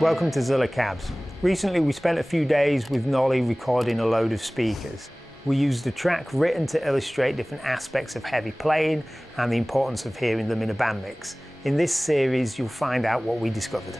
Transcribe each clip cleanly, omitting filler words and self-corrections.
Welcome to Zilla Cabs. Recently we spent a few days with Nolly recording a load of speakers. We used a track written to illustrate different aspects of heavy playing and the importance of hearing them in a band mix. In this series you'll find out what we discovered.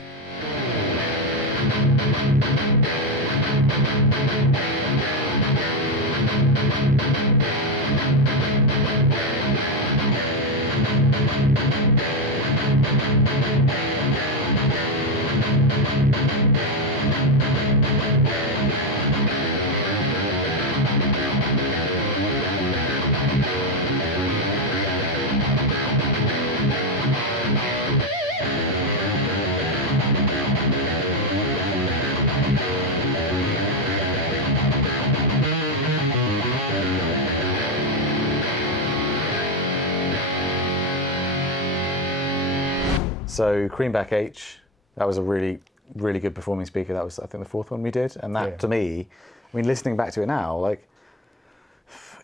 So Creamback H, that was a really good performing speaker. That was, I think, the fourth one we did. And that, to me, I mean, listening back to it now, like,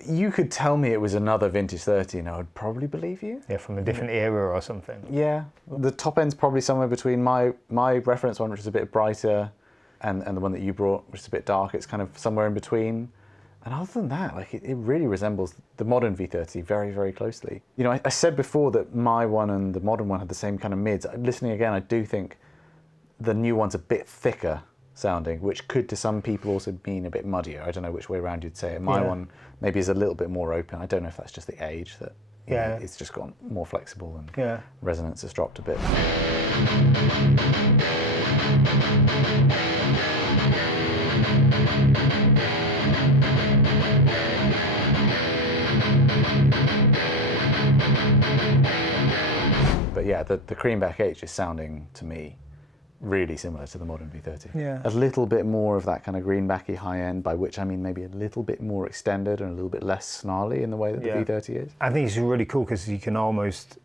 you could tell me it was another vintage 30 and I would probably believe you. Yeah, from a different era or something. Yeah, the top end's probably somewhere between my reference one, which is a bit brighter, and the one that you brought, which is a bit darker. It's kind of somewhere in between. And other than that, like, it really resembles the modern V30 very, very closely. You know, I said before that my one and the modern one had the same kind of mids. Listening again, I do think the new one's a bit thicker sounding, which could to some people also mean a bit muddier. I don't know which way around you'd say it. My one maybe is a little bit more open. I don't know if that's just the age that it's just gotten more flexible and resonance has dropped a bit. But yeah, the Creamback H is sounding, to me, really similar to the modern V30. Yeah. A little bit more of that kind of greenbacky high end, by which I mean maybe a little bit more extended and a little bit less snarly in the way that the V30 is. I think it's really cool because you can almost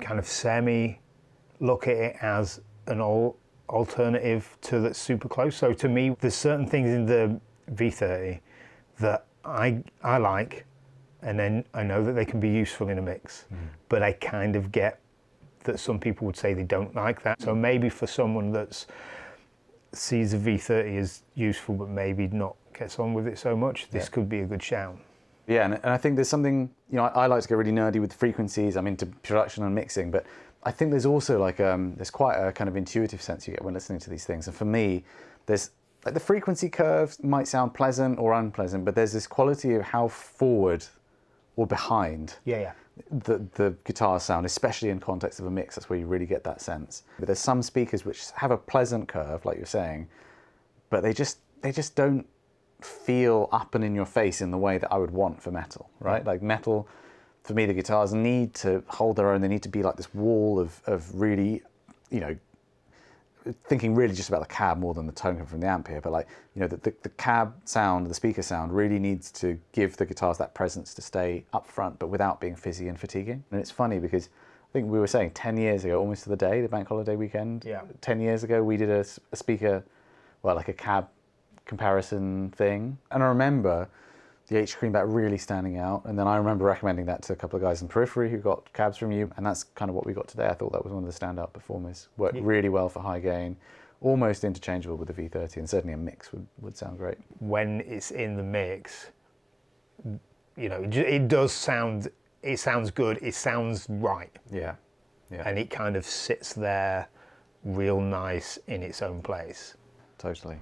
kind of semi-look at it as an alternative to that's super close. So to me, there's certain things in the V30 that I like, and then I know that they can be useful in a mix, but I kind of get that some people would say they don't like that. So maybe for someone that sees a V30 as useful but maybe not gets on with it so much, this could be a good shout. Yeah, and I think there's something, you know, I like to get really nerdy with frequencies. I'm into production and mixing, but I think there's also like, there's quite a kind of intuitive sense you get when listening to these things. And for me, there's like the frequency curves might sound pleasant or unpleasant, but there's this quality of how forward or behind the guitar sound, especially in context of a mix. That's where you really get that sense. But there's some speakers which have a pleasant curve, like you're saying, but they just don't feel up and in your face in the way that I would want for metal, right? Like metal, for me, the guitars need to hold their own. They need to be like this wall of really, you know, thinking really just about the cab more than the tone coming from the amp here, but like, you know, the cab sound, the speaker sound really needs to give the guitars that presence to stay up front, but without being fizzy and fatiguing. And it's funny because I think we were saying 10 years ago, almost to the day, the bank holiday weekend, 10 years ago, we did a speaker, well, like a cab comparison thing. And I remember the H Creamback really standing out. And then I remember recommending that to a couple of guys in Periphery who got cabs from you. And that's kind of what we got today. I thought that was one of the standout performers. Worked really well for high gain, almost interchangeable with the V30, and certainly a mix would sound great. When it's in the mix, you know, it does sound, it sounds good, it sounds right. Yeah. And it kind of sits there real nice in its own place. Totally.